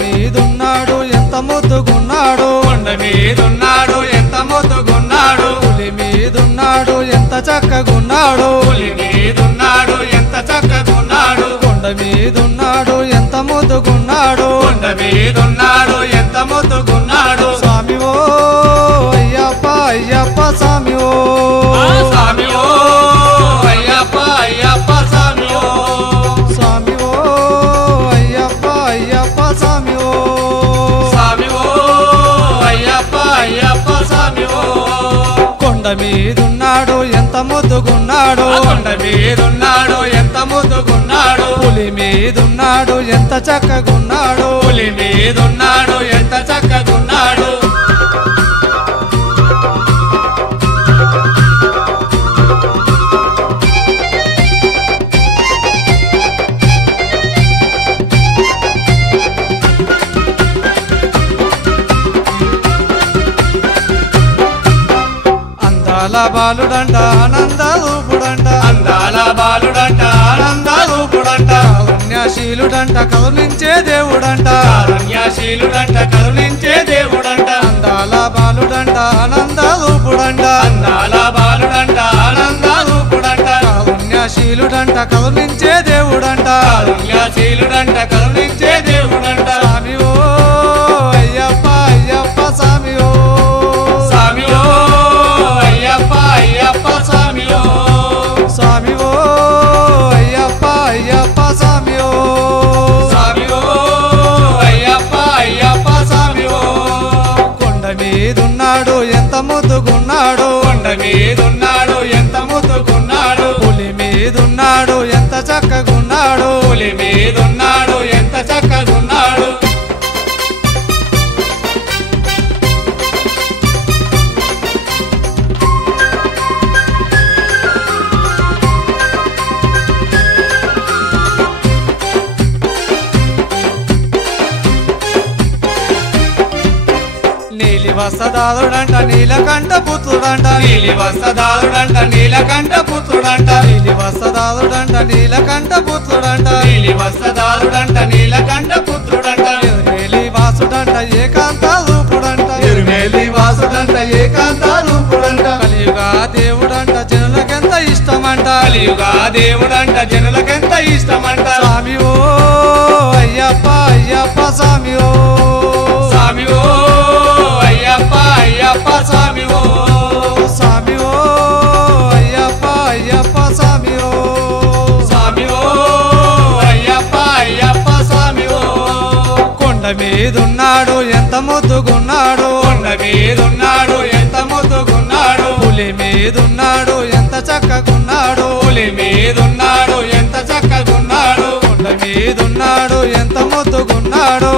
మీదున్నాడు ఎంత ముద్దుగున్నాడు కొండ మీదున్నాడు ఎంత ముద్దుగున్నాడు పులి మీదున్నాడు ఎంత చక్కగున్నాడు పులి మీదున్నాడు ఎంత చక్కగున్నాడు కొండ మీదున్నాడు ఎంత ముద్దుగున్నాడు కొండ మీదున్నాడు ఎంత ముద్దుగున్నాడు స్వామి ఓ అయ్యప్ప అయ్యప్ప స్వామి ఓ స్వామి ఓ అయ్యప్ప అయ్యప్ప స్వామి ఓ స్వామి ఓ అయ్యప్ప అయ్యప్ప స్వామి ఓ స్వామి ఓ అయ్యప్ప అయ్యప్ప స్వామి ఓ కొండ మీదున్నాడు ఎంత ముద్దుగున్నాడు కొండ మీదున్నాడు ఎంత ముద్దుగున్నాడు పులి మీదున్నాడు ఎంత చక్కగున్నాడు పులి మీదున్నాడు ఎంత చక్కగున్నాడు అందాల బాలుడంట ఆనంద రూపుడంట అందాల బాలుడంట ఆనంద రూపుడంట పుణ్యశీలుడంట కరుణించే దేవుడంట కారుణ్యశీలుడంట కరుణించే దేవుడంట అందాల బాలుడంట ఆనంద రూపుడంట అందాల బాలుడంట ఆనంద రూపుడంట పుణ్యశీలుడంట కరుణించే దేవుడంట కారుణ్యశీలుడంట కరుణించే దేవుడంట స్వామి ఓ అయ్యప్ప అయ్యప్ప స్వామి ఓ స్వామి ఓ అయ్యప్ప అయ్యప్ప స్వామి ఓ స్వామి ఓ అయ్యప్ప అయ్యప్ప స్వామి ఓ స్వామి ఓ అయ్యప్ప అయ్యప్ప స్వామి ఓ కొండ మీదున్నాడు ఎంత ముద్దుగున్నాడు కొండ మీదున్నాడు ఎంత ముద్దుగున్నాడు పులి మీదున్నాడు ఎంత చక్కగున్నాడు పులి మీదున్నాడు ఎంత చక్కగున్నాడు నీలి వస్త్రదారుడంట నీలకంఠ పుత్రుడంట నీలి వస్త్రదారుడంట నీలకంఠ పుత్రుడంట నీలి వస్త్రదారుడంట నీలకంఠ పుత్రుడంట నీలి వస్త్రదారుడంట నీలకంఠ పుత్రుడంట ఎరుమేలి వాసుడంట ఏకాంత రూపుడంట తిరుమేలి వాసుడంట ఏకాంత రూపుడంట కలియుగా దేవుడంట జనులకెంత ఇష్టమంట కలియుగా దేవుడంట జనులకెంత ఇష్టమంట స్వామి ఓ అయ్యప్ప అయ్యప్ప స్వామి ఓ స్వామి ఓ అయ్యప్ప అయ్యప్ప స్వామి ఓ స్వామి ఓ అయ్యప్ప అయ్యప్ప స్వామి ఓ స్వామి ఓ అయ్యప్ప అయ్యప్ప స్వామి ఓ కొండ మీదున్నాడు ఎంత ముద్దుగున్నాడు కొండ మీదున్నాడు ఎంత ముద్దుగున్నాడు పులి మీదున్నాడు ఎంత చక్కగున్నాడు పులి మీదున్నాడు ఎంత చక్కగున్నాడు కొండ మీదున్నాడు ఎంత ముద్దుగున్నాడు